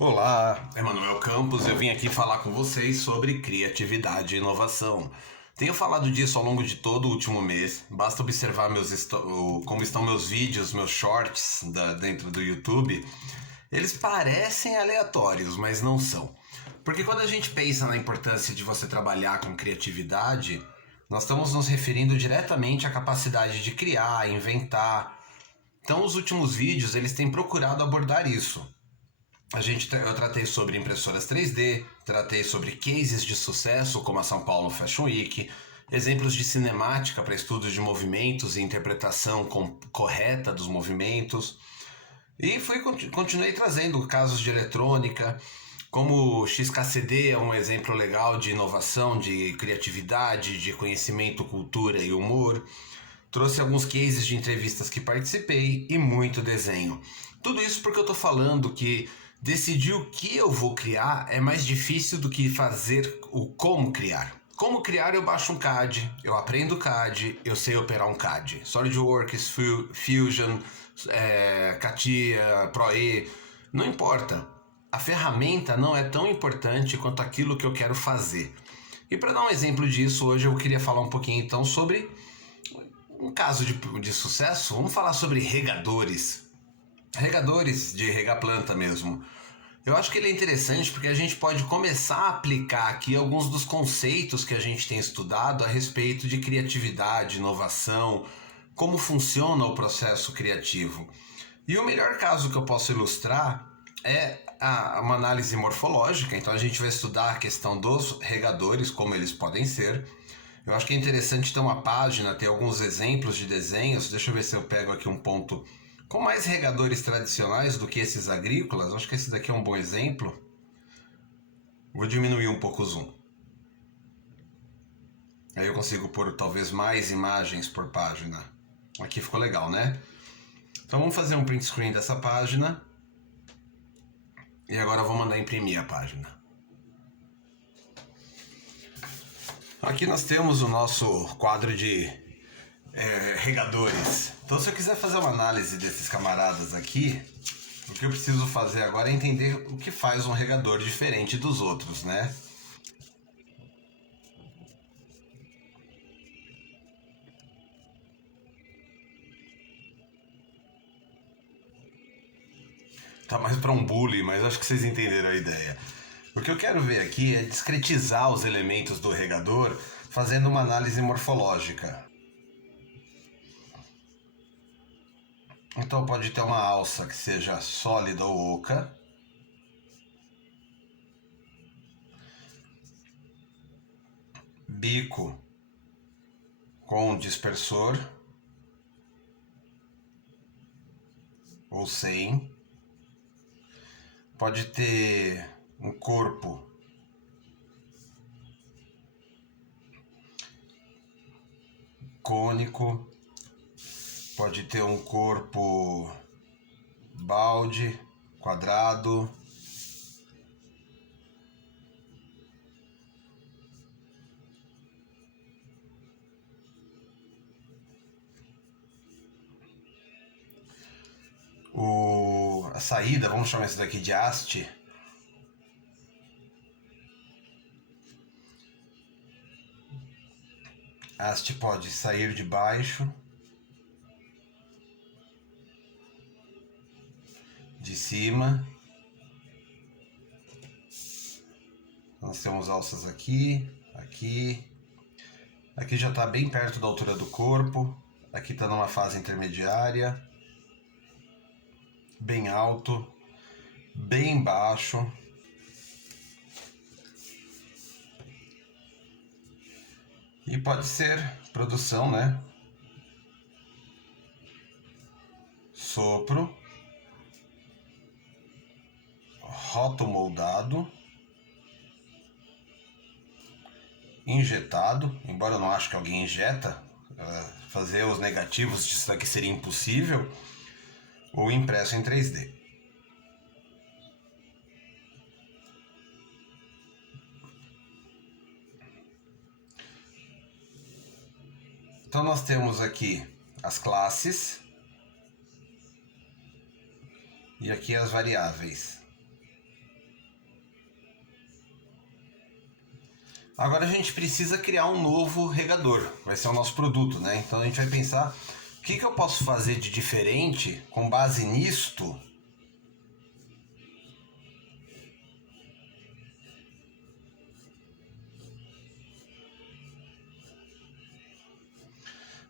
Olá, Emanuel Campos, eu vim aqui falar com vocês sobre criatividade e inovação. Tenho falado disso ao longo de todo o último mês, basta observar como estão meus vídeos, meus shorts dentro do YouTube. Eles parecem aleatórios, mas não são. Porque quando a gente pensa na importância de você trabalhar com criatividade, nós estamos nos referindo diretamente à capacidade de criar, inventar. Então, os últimos vídeos eles têm procurado abordar isso. Eu tratei sobre impressoras 3D, tratei sobre cases de sucesso como a São Paulo Fashion Week, exemplos de cinemática para estudos de movimentos e interpretação correta dos movimentos. E continuei trazendo casos de eletrônica, como o XKCD é um exemplo legal de inovação, de criatividade, de conhecimento, cultura e humor. Trouxe alguns cases de entrevistas que participei e muito desenho. Tudo isso porque eu tô falando que decidir o que eu vou criar é mais difícil do que fazer o como criar. Como criar, eu baixo um CAD, eu aprendo CAD, eu sei operar um CAD. SolidWorks, Fusion, CATIA, ProE, não importa. A ferramenta não é tão importante quanto aquilo que eu quero fazer. E para dar um exemplo disso, hoje eu queria falar um pouquinho então sobre um caso de sucesso. Vamos falar sobre regadores. Regadores de regar planta mesmo. Eu acho que ele é interessante porque a gente pode começar a aplicar aqui alguns dos conceitos que a gente tem estudado a respeito de criatividade, inovação, como funciona o processo criativo. E o melhor caso que eu posso ilustrar é uma análise morfológica. Então a gente vai estudar a questão dos regadores, como eles podem ser. Eu acho que é interessante ter uma página, ter alguns exemplos de desenhos. Deixa eu ver se eu pego aqui um ponto com mais regadores tradicionais do que esses agrícolas. Acho que esse daqui é um bom exemplo. Vou diminuir um pouco o zoom. Aí eu consigo pôr talvez mais imagens por página. Aqui ficou legal, né? Então vamos fazer um print screen dessa página. E agora eu vou mandar imprimir a página. Aqui nós temos o nosso quadro de regadores. Então, se eu quiser fazer uma análise desses camaradas aqui, o que eu preciso fazer agora é entender o que faz um regador diferente dos outros, né? Tá mais para um bully, mas acho que vocês entenderam a ideia. O que eu quero ver aqui é discretizar os elementos do regador fazendo uma análise morfológica. Então pode ter uma alça que seja sólida ou oca. Bico com dispersor ou sem. Pode ter um corpo cônico. Pode ter um corpo balde, quadrado. A saída, vamos chamar isso daqui de haste. A haste pode sair de baixo, de cima. Nós temos alças aqui, aqui. Aqui já está bem perto da altura do corpo. Aqui está numa fase intermediária. Bem alto, bem baixo. E pode ser produção, né? Sopro, rotomoldado, injetado, embora eu não acho que alguém injeta, fazer os negativos disso daqui seria impossível, ou impresso em 3D. Então nós temos aqui as classes e aqui as variáveis. Agora a gente precisa criar um novo regador, vai ser o nosso produto, né? Então a gente vai pensar o que eu posso fazer de diferente com base nisto.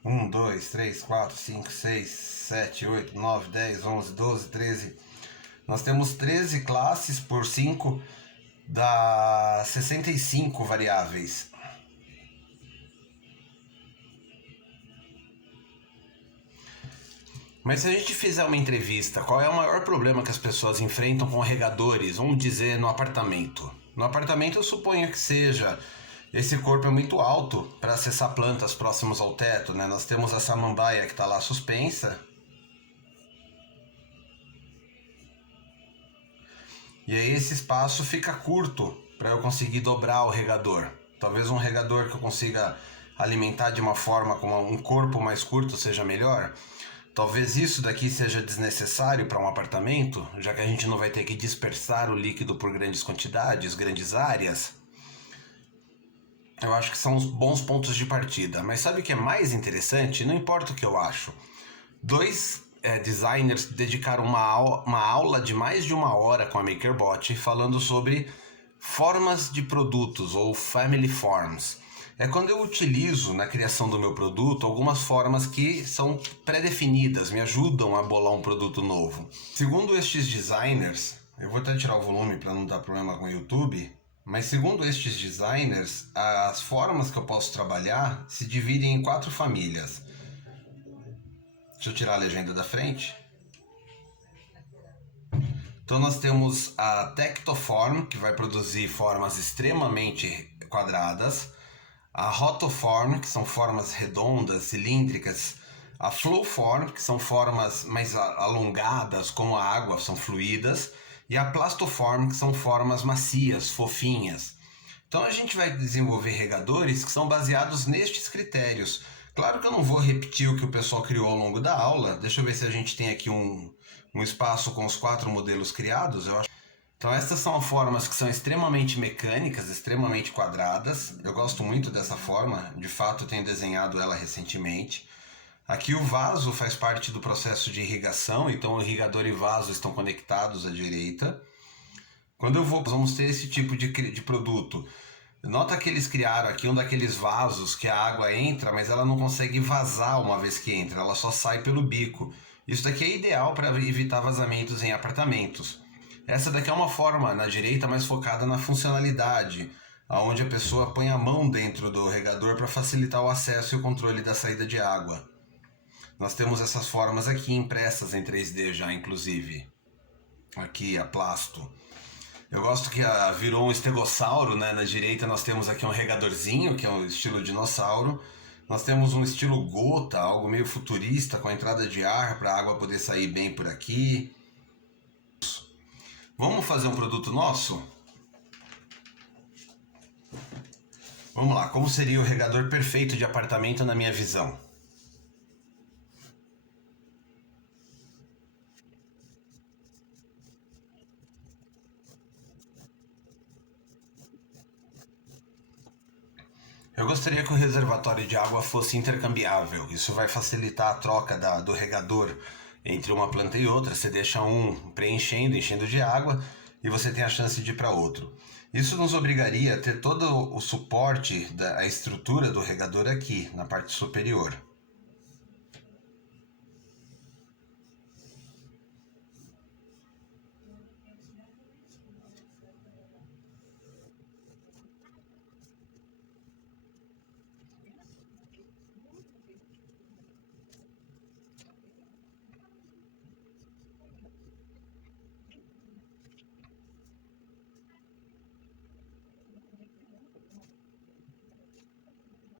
Um, dois, três, quatro, cinco, seis, sete, oito, nove, 10, 11, 12, 13. Nós temos 13 classes por 5, dá 65 variáveis. Mas se a gente fizer uma entrevista, qual é o maior problema que as pessoas enfrentam com regadores? Vamos dizer no apartamento. No apartamento eu suponho que seja, esse corpo é muito alto para acessar plantas próximas ao teto, né? Nós temos a samambaia que está lá suspensa. E aí esse espaço fica curto para eu conseguir dobrar o regador. Talvez um regador que eu consiga alimentar de uma forma com um corpo mais curto seja melhor. Talvez isso daqui seja desnecessário para um apartamento, já que a gente não vai ter que dispersar o líquido por grandes quantidades, grandes áreas. Eu acho que são os bons pontos de partida. Mas sabe o que é mais interessante? Não importa o que eu acho. Dois designers dedicaram uma aula de mais de 1 hora com a MakerBot falando sobre formas de produtos ou family forms. É quando eu utilizo na criação do meu produto algumas formas que são pré-definidas, me ajudam a bolar um produto novo. Segundo estes designers, eu vou até tirar o volume para não dar problema com o YouTube, mas segundo estes designers, as formas que eu posso trabalhar se dividem em 4 famílias. Deixa eu tirar a legenda da frente. Então nós temos a Tectoform, que vai produzir formas extremamente quadradas. A Rotoform, que são formas redondas, cilíndricas. A Flowform, que são formas mais alongadas, como a água, são fluídas. E a Plastoform, que são formas macias, fofinhas. Então a gente vai desenvolver regadores que são baseados nestes critérios. Claro que eu não vou repetir o que o pessoal criou ao longo da aula. Deixa eu ver se a gente tem aqui um espaço com os 4 modelos criados. Eu acho. Então estas são formas que são extremamente mecânicas, extremamente quadradas. Eu gosto muito dessa forma, de fato eu tenho desenhado ela recentemente. Aqui o vaso faz parte do processo de irrigação, então o irrigador e vaso estão conectados à direita. Quando vamos ter esse tipo de produto. Nota que eles criaram aqui um daqueles vasos que a água entra, mas ela não consegue vazar uma vez que entra, ela só sai pelo bico. Isso daqui é ideal para evitar vazamentos em apartamentos. Essa daqui é uma forma na direita mais focada na funcionalidade, onde a pessoa põe a mão dentro do regador para facilitar o acesso e o controle da saída de água. Nós temos essas formas aqui impressas em 3D já, inclusive. Aqui a Plasto. Eu gosto que virou um estegossauro, né? Na direita nós temos aqui um regadorzinho, que é um estilo dinossauro. Nós temos um estilo gota, algo meio futurista, com a entrada de ar para a água poder sair bem por aqui. Vamos fazer um produto nosso? Vamos lá, como seria o regador perfeito de apartamento na minha visão? Eu gostaria que o reservatório de água fosse intercambiável. Isso vai facilitar a troca do regador entre uma planta e outra. Você deixa um preenchendo, enchendo de água, e você tem a chance de ir para outro. Isso nos obrigaria a ter todo o suporte da estrutura do regador aqui, na parte superior.